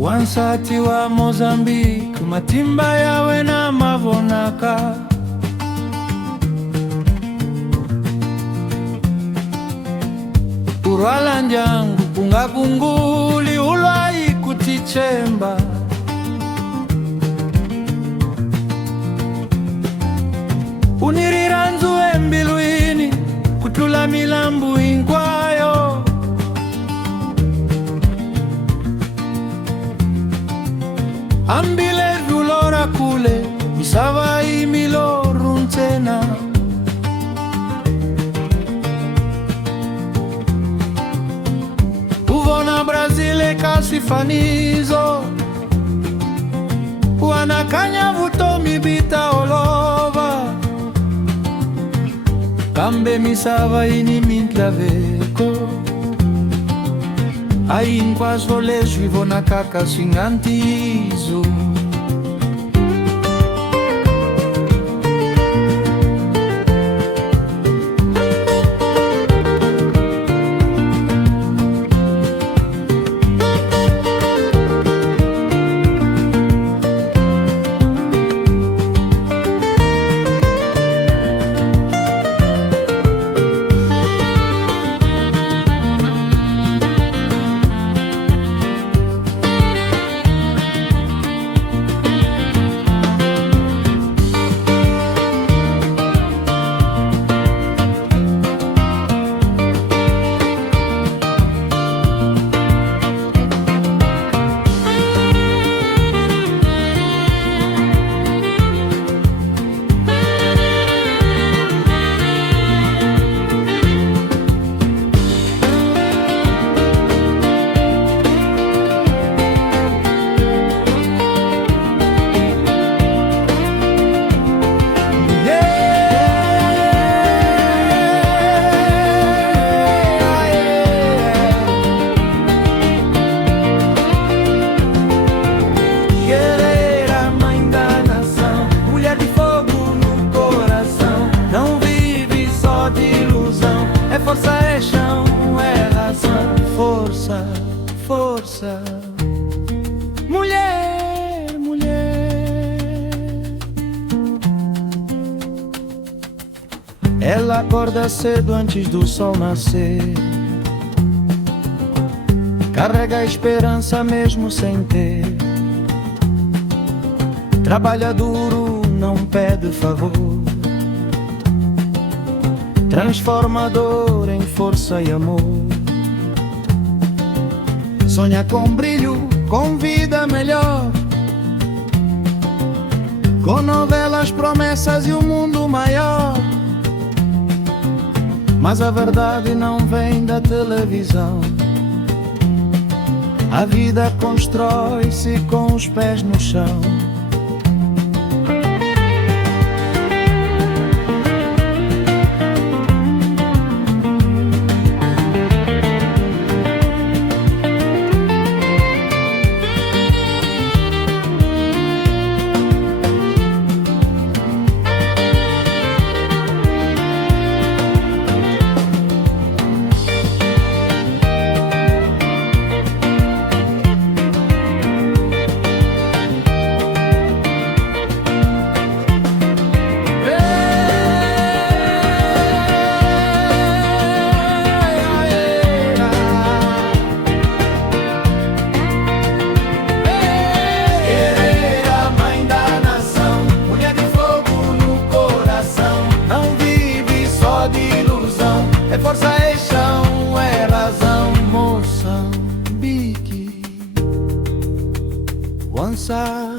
Wansati wa Mozambique, matimba yawe na mavonaka. Urwala ndyangu kungagunguli ulwai kutichemba. Unirira nzuwe mbilwini kutula milambu inkwayo. Ambile dulora kule misava imiloru ntena. Uvona Brasile kasifanizo wanakanya vutomi bita olova. Kambe misava ini mintlaveko ai nkwazo lezu ivona kaka singantizo. Força é chão, é razão. Força, força. Mulher, mulher. Ela acorda cedo antes do sol nascer. Carrega a esperança mesmo sem ter. Trabalha duro, não pede favor. Transformador em força e amor. Sonha com brilho, com vida melhor, com novelas, promessas e um mundo maior. Mas a verdade não vem da televisão. A vida constrói-se com os pés no chão. É força, é chão, é razão. Moçambique, Wansati.